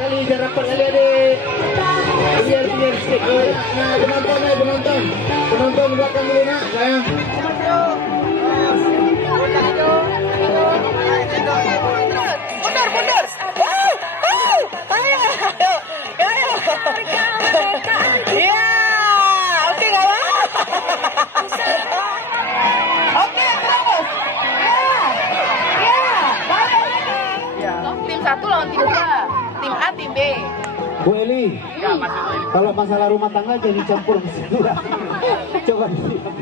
kali, jangan rapat kali adik. Biar sikit. Nah, penonton. Penonton belakang dulu nak, sayang. Mundur. Ayo. Iya. Oke, nggak apa? Oke, terus. Ya. Balik lagi. Tim 1 lawan tim 2. Tim A, tim B. Bu Eli, kalau masalah rumah tangga jadi campur ke situ lah. Coba dilihat.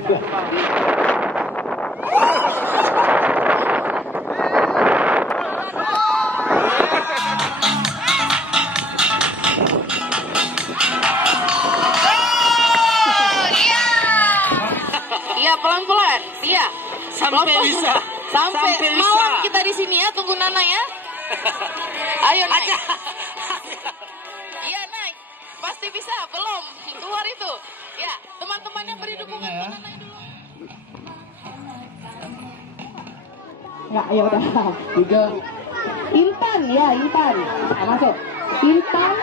Iya, pelan-pelan. Iya. Sampai bisa. Sampai malam kita di sini ya, tunggu Nana ya. Ayo naik. Iya naik. Pasti bisa. Belum keluar itu. Ya, teman-temannya beri dukungan ke Nana dulu. Ya, ayo udah. 3. Intan ya, Intan. Nah, masuk. Intan.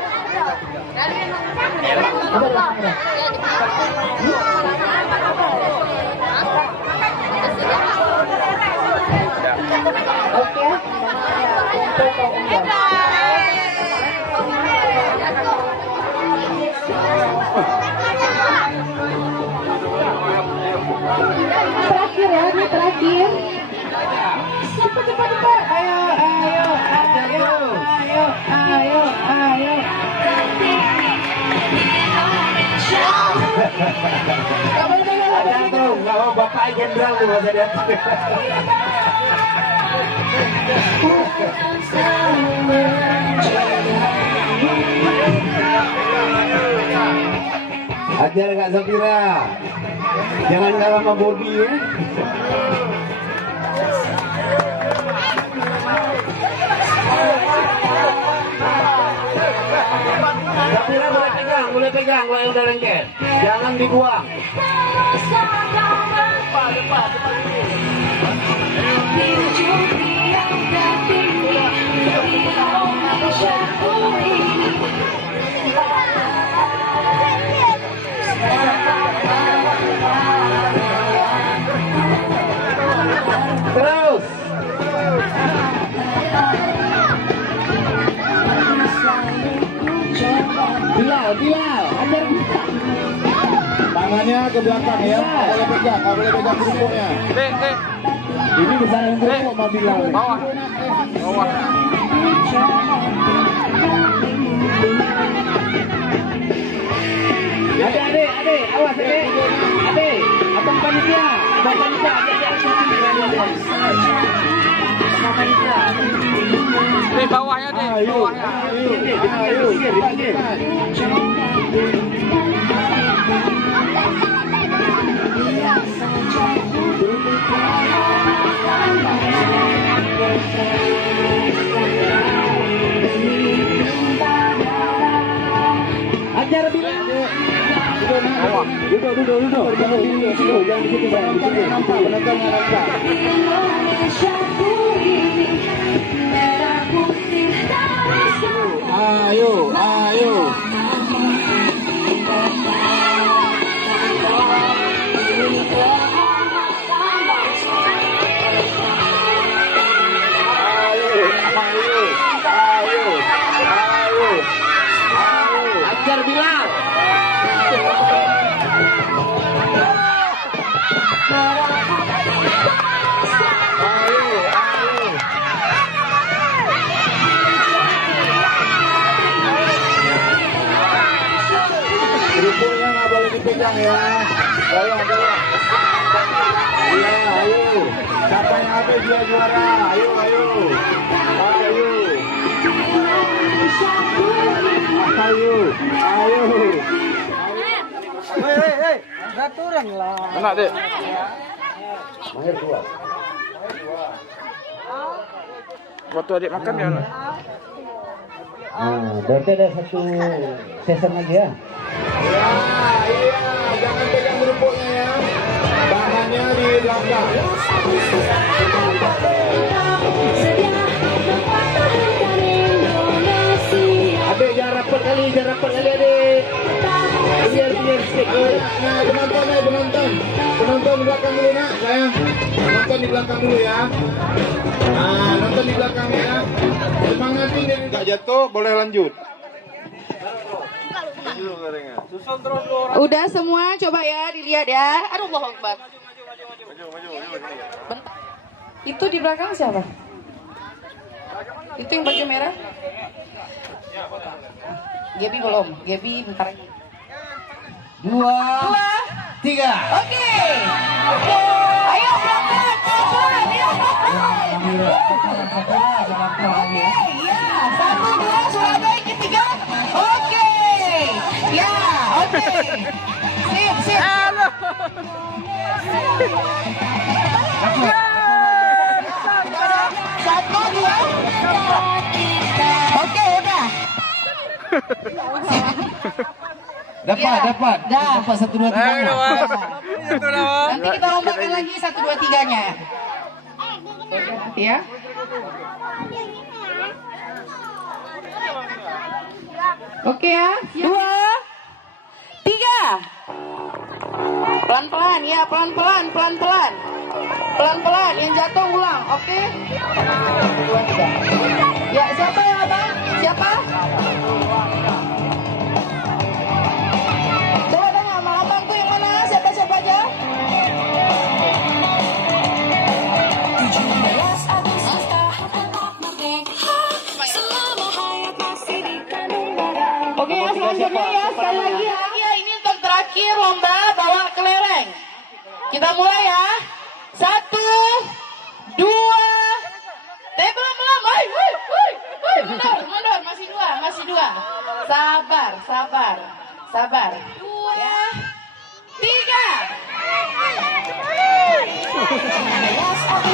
Oke. Terakhir ya, ini terakhir. Cepat. Ayo. Nggak mau bapak jenderal tuh masa dia. Ajar Kak Safira, jangan kalah sama Bobby ya. Safira boleh pegang kalau yang udah lengket, jangan dibuang. Terus. Bilal, ajar bisa. Tangannya ke belakang ya, nggak boleh pegang kerupuknya. Ini besaran kerupuk sama Bilal. Bawah. Adik, awas adik, abang panitia, Bawahnya deh, bawahnya. Ayo. Ajar bilang. Duduk. Jangan di situ, Bang. Penonton nampak. Ayo. Ajar bilang. Kerupuknya nggak boleh dipegang ya. Tolong. Iya, ayo. Siapa yang habis dia juara. Ayo. Hei, aturan lah. Enak deh. Mahir dua. Waktu adik makan ya. Nah, berarti ada satu season lagi ya. Iya, jangan pegang kerupuknya ya. Tangannya di belakang. kali jarak kali adik. Biar stick. Nah, penonton. Penonton di belakang dulu nak, sayang. Nonton di belakang dulu ya. Nah, nonton di belakang ya. Semangatin dan nggak jatuh, boleh lanjut. Udah semua, coba ya dilihat ya. Aduh, Allahu Akbar. Bentar. Itu di belakang siapa? Itu yang baju merah? Gaby belum. Gaby bentar lagi. 2, 3. Oke. Ayo pelan-pelan, pelan-pelan. Ya. Oke, ya. 1, 2, Surabaya, ketiga. Oke. Ya, oke. Sip. Satu, dua. Oke, udah. Dapat. Dah. Dapat 1, 2, 3. Nanti kita lombakan lagi 1, 2, 3-nya. Ya. Oke ya. 2, 3. Pelan-pelan ya, pelan-pelan. Pelan-pelan, yang jatuh ulang, oke? 2, 3. Ya, siapa yang abang? Siapa? Coba tanya sama abang tuh yang mana? Siapa aja? Oke ya, selanjutnya ya, sekali lagi ya, ini untuk terakhir lomba bawa kelereng. Kita mulai ya. 1, 2. Belum. Mundur. Masih dua. Sabar. 2, 3.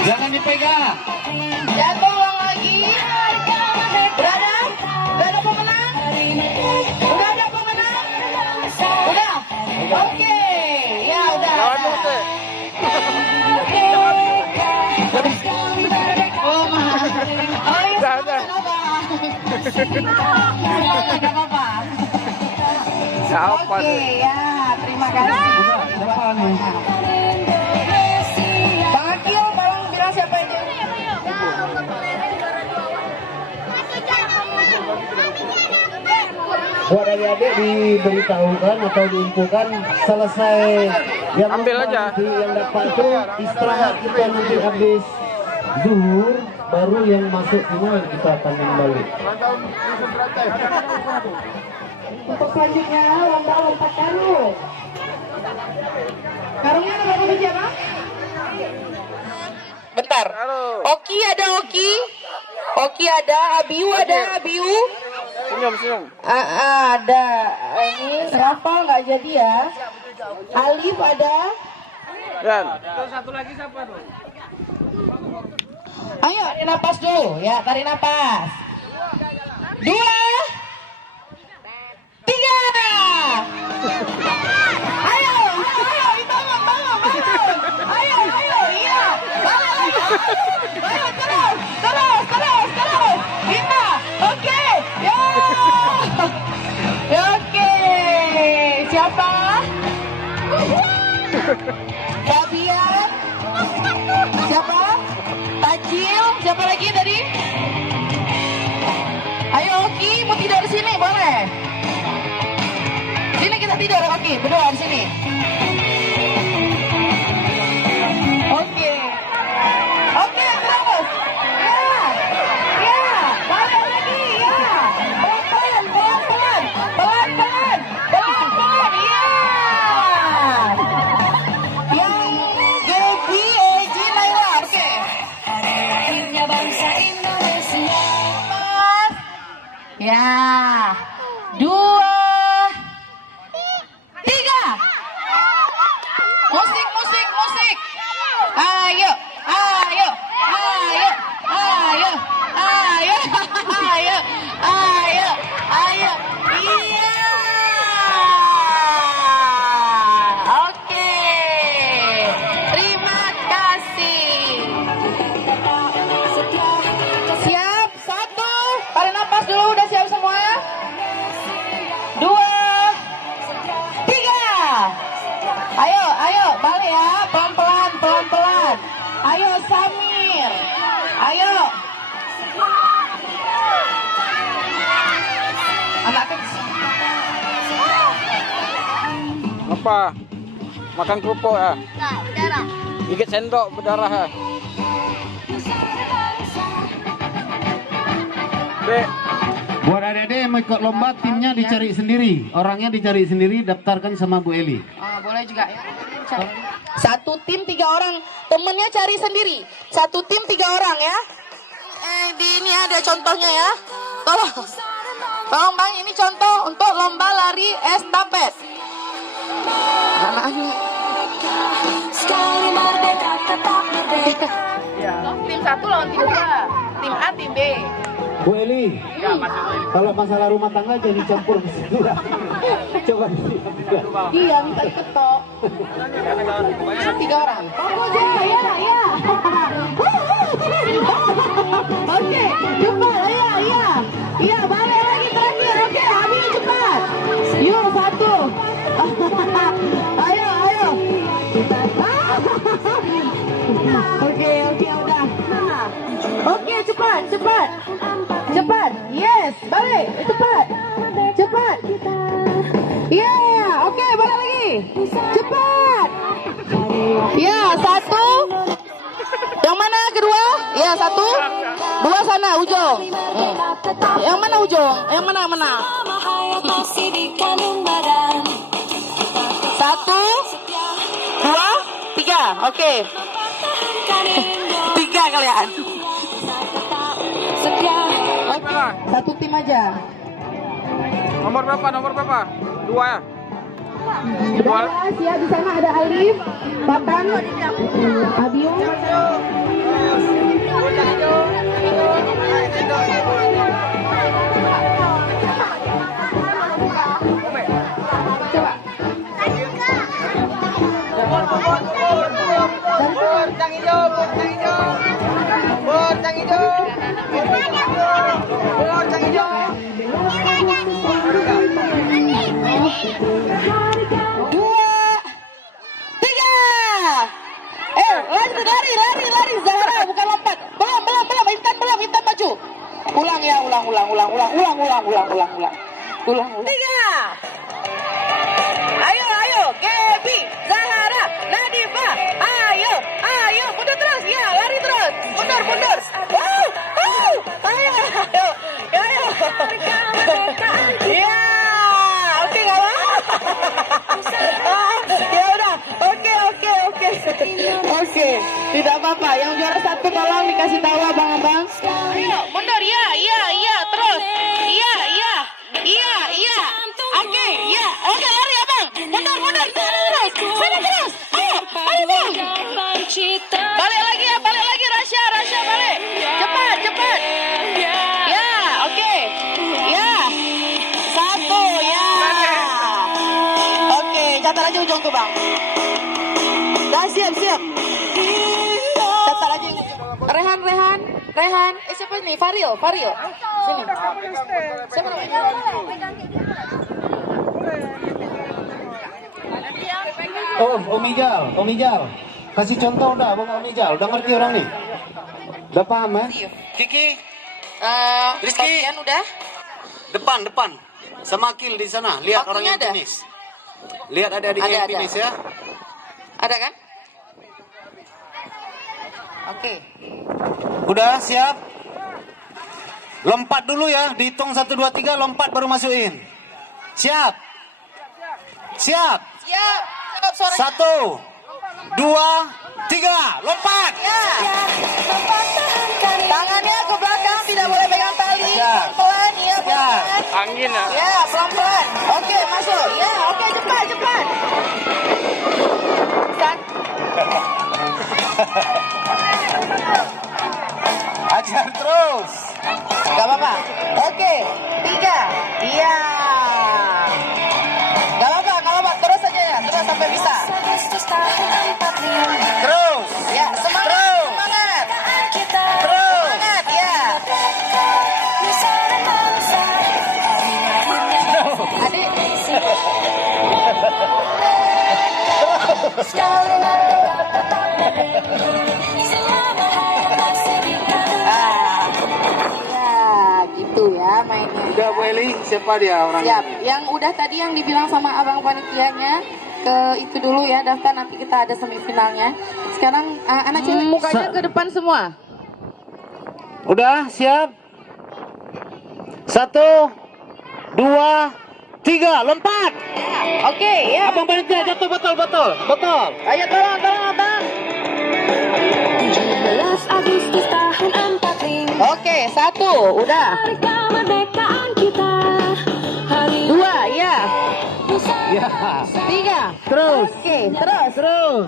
Jangan dipegang. Jatuh ulang lagi. Udah ada pemenang? Udah. Oke. Ya udah. Oh, maaf. Oh, ya, nggak apa-apa. Oke, ya, terima kasih. Bang Akil, tolong bilang siapa aja. Buat adik-adik diberitahukan atau diinfokan selesai yang Ambil aja. yang dapat itu istirahat kita nanti habis zuhur, baru yang masuk final kita akan kembali. Untuk selanjutnya lompat karung. Karungnya nomor siapa? Bentar. Oki ada Oki. Oki ada, Abiu ada, Abiu. Senyum. Ada. Ini Rafa nggak jadi ya. Alif ada. Dan satu lagi siapa tuh? Ayo, tarik napas dulu ya, tarik napas. 2, 3. Ayo, bangun. Ayo, iya. Bangun. Ayo, terus. Kita, oke. Ya. Oke. Siapa? Fabian. Siapa? Tajil. Siapa lagi tadi? Ayo Oki, mau tidur di sini boleh? Sini kita tidur Oki, berdua di sini. Oke, terus. Ya, balik lagi ya. Pelan-pelan. Ya. Yang Gaby, Eji, Naila, oke. Ya, 2, 3. Musik. Ayo. Iya. Oke. Terima kasih. Siap, 1. Tarik nafas dulu, udah siap semua? Apa? Makan kerupuk ya? Nah, berdarah. Gigit sendok berdarah ya? Dek, Buat adik-adik yang mau ikut lomba, timnya dicari sendiri. Orangnya dicari sendiri, daftarkan sama Bu Eli. Boleh juga ya. Satu tim 3 orang, temennya cari sendiri. Satu tim 3 orang ya. Di ini ada contohnya ya. Tolong bang, ini contoh untuk lomba lari estafet. Anaknya. Tim 1 lawan tim 2. Tim A, tim B. Bu Eli, kalau masalah rumah tangga jadi campur ke situ. Coba Iya, minta diketok. 3 orang. Ya. Oke, cepat, iya. Iya, balik lagi terakhir. Oke, ambil cepat. Yuk, 1. Ayo. Oke, udah. Oke, cepat. Yes, balik, cepat. Yeah, oke, balik lagi. Cepat. Ya, 1. Yang mana kedua? Ya, 1. 2 sana ujung. Yang mana ujung? Yang mana? 1, 2, 3. Oke. 3 kalian. Oke, satu tim aja. nomor berapa? 2 ya? Berdarah, siap di sana ada Alif, Patan, Abiu. Lari Zahra, bukan lompat. Belum, Intan maju. Ulang ya, ulang. 3. Ayo, Gaby, Zahra, Nadifa. Ayo, mundur terus. Ya, lari terus. Mundur. Ayo. Ya, oke nggak apa? Ya udah, oke. Tidak apa-apa. Yang juara 1 tolong dikasih tahu abang-abang. Ayo, mundur ya, terus. Iya. Oke, lari abang. Mundur terus. Sana terus. Ayo bang. Balik lagi Rasya balik. Cepat. Ya, oke. Ya. 1 ya. Oke, catat aja ujung tuh bang. Dah siap. Catat aja ujung. Rehan. Siapa nih? Faril. Sini. Siapa namanya? Oh, Om Ijal. Kasih contoh udah, Bang Om Ijal. Udah ngerti orang nih? Udah paham ya? Kiki, Rizky. Bagian udah? depan. Sama Akil di sana. Lihat Waktunya orang yang ada? finish. Lihat adik-adiknya yang Ada. finish ya. Ada kan? Oke. Udah siap? Lompat dulu ya, dihitung 1, 2, 3, lompat baru masukin. Siap? Siap suaranya. 1, 2, 3, lompat! Ya. Tangannya ke belakang, tidak boleh pegang tali. Pelan, ya, pelan. Angin ya. Ya, pelan-pelan. Oke, masuk. Ya, oke, cepat. Ajar terus. Gak apa-apa. Oke, 3. Iya. Gak apa-apa. Terus aja ya. Terus sampai bisa. Terus. Ya, semangat. Terus. Semangat. Terus. Semangat, ya. Adik. Ya, gitu ya mainnya. Udah Bu Eli, siapa dia orangnya? Siap. Yang udah tadi yang dibilang sama abang panitianya, ke itu dulu ya, daftar nanti kita ada semifinalnya. Sekarang anak cewek mukanya ke depan semua. Udah siap? 1, 2, 3, lompat. Oke, ya. Abang panitia jatuh betul. Ayo tolong abang. 17 Agustus tahun 45. Oke, 1, udah. Hari kemerdekaan kita. Hari 2, ya. Ya. 3. Terus. Oke, terus. Terus.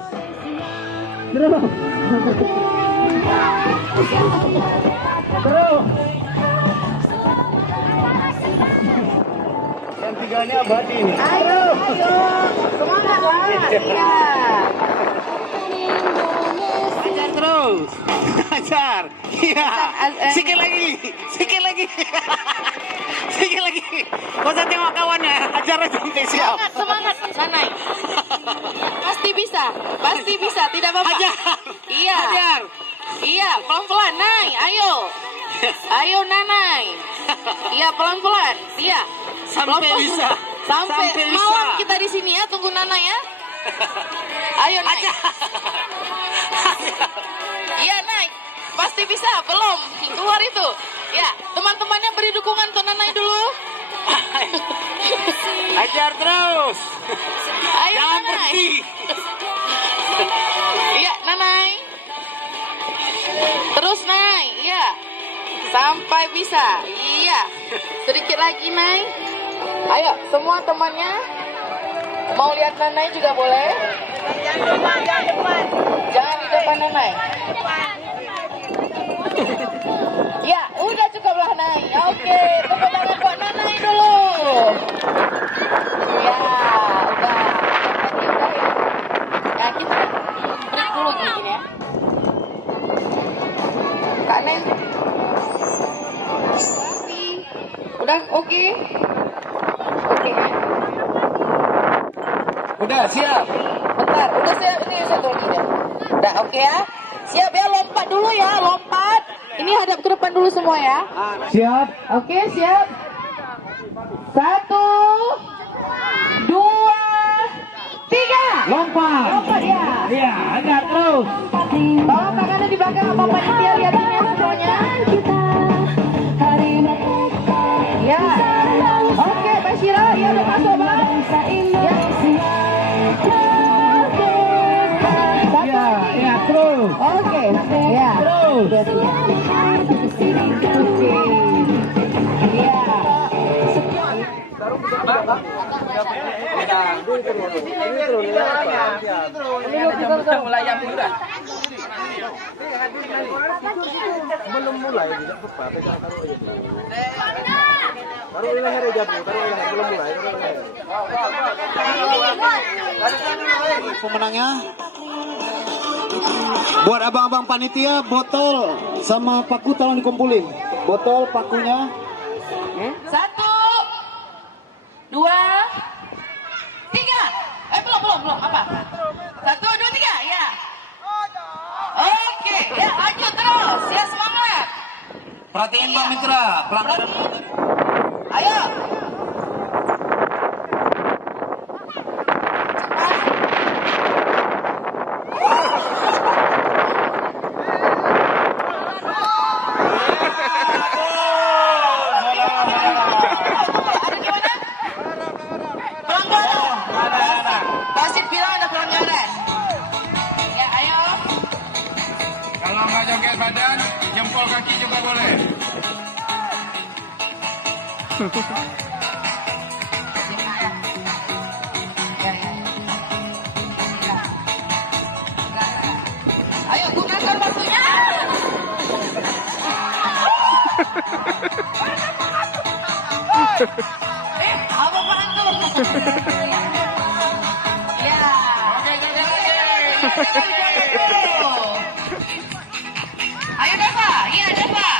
Yang tiganya abadi nih. Ayo. Semangat lah. Iya. Ajar terus. Ajar. Iya. Sikit lagi. Sikit lagi. Kau usah tengok kawannya. Ajar aja sampai siap. Semangat, Nanai. Pasti bisa, tidak apa-apa. Ajar. Iya. Ajar. Iya, pelan-pelan, Nai. Ayo, Nanai. Iya, pelan-pelan. Iya. Sampai Pelan-pelan. bisa. Sampai Sampai malam bisa. kita di sini ya, tunggu Nanai ya. Ayo, Nai. Iya, Nai. Pasti bisa, belum. Keluar itu. Ya, teman-temannya beri dukungan untuk Nanai dulu. Ajar terus. Ayo, Jangan Nanai. berhenti. Iya, Nanai. Terus, Nai. Iya. Sampai bisa. Iya. Sedikit lagi, Nai. Ayo, semua temannya. Mau lihat Nanai juga boleh. Jangan di depan Nanai. Ya, udah cukup lah, Nai. Oke, tepuk tangan buat Nanai dulu. Ya, udah. Ya, kita break dulu gini ya. Kak Nen. Udah oke? Oke ya. Udah siap. Bentar, udah siap. Ini satu lagi deh. Udah oke ya. Siap ya, lompat dulu ya, lompat. Ini hadap ke depan dulu semua ya. Siap. Oke, siap. 1, 2, 3. Lompat. Lompat ya. Iya, ajar terus. Tolong tangannya di belakang apa panitia lihatin ya semuanya. hari merdeka. Ya. Oke, Mbak Syira, ya udah masuk Bang. Ya. Ya, terus. Oke. Ya. Terus. Oke. Ya. Pemenangnya buat abang-abang panitia, botol sama paku tolong dikumpulin. Botol, pakunya. 1, 2, 3. Belum apa? 1, 2, 3 ya. Oke, ya lanjut terus. Ya semangat. Perhatiin Bang Mitra. Pelanggaran. Ayo. Wasit bilang ada pelanggaran. Ya, ayo. Kalau nggak joget badan, jempol kaki juga boleh. Ayo gunakan waktunya. Apa bantu? Ya. Ayo Dava, iya Dava.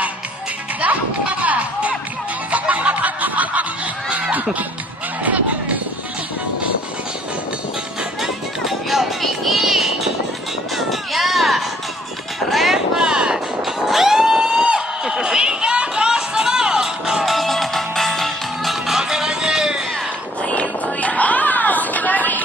Dava. Yo, Kiki. Ya. Revan. 3-0. Oke lagi. Sekali lagi.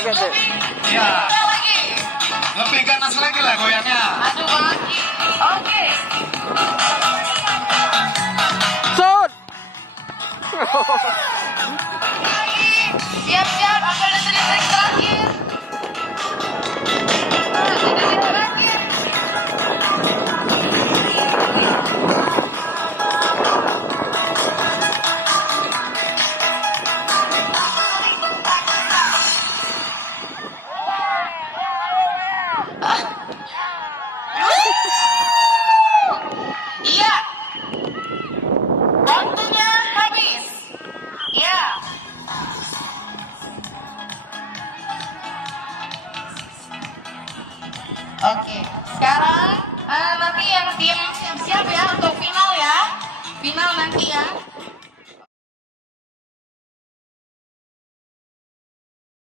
Joget deh. Ya. Lagi. Lebih ganas lagi lah goyangnya. Aduh lagi. Oke. Sun. Siap-siap, akan ada trik terakhir. Trik terakhir. Iya. Waktunya habis. Iya. Oke, sekarang nanti yang tim siap-siap ya untuk final ya. Final nanti ya.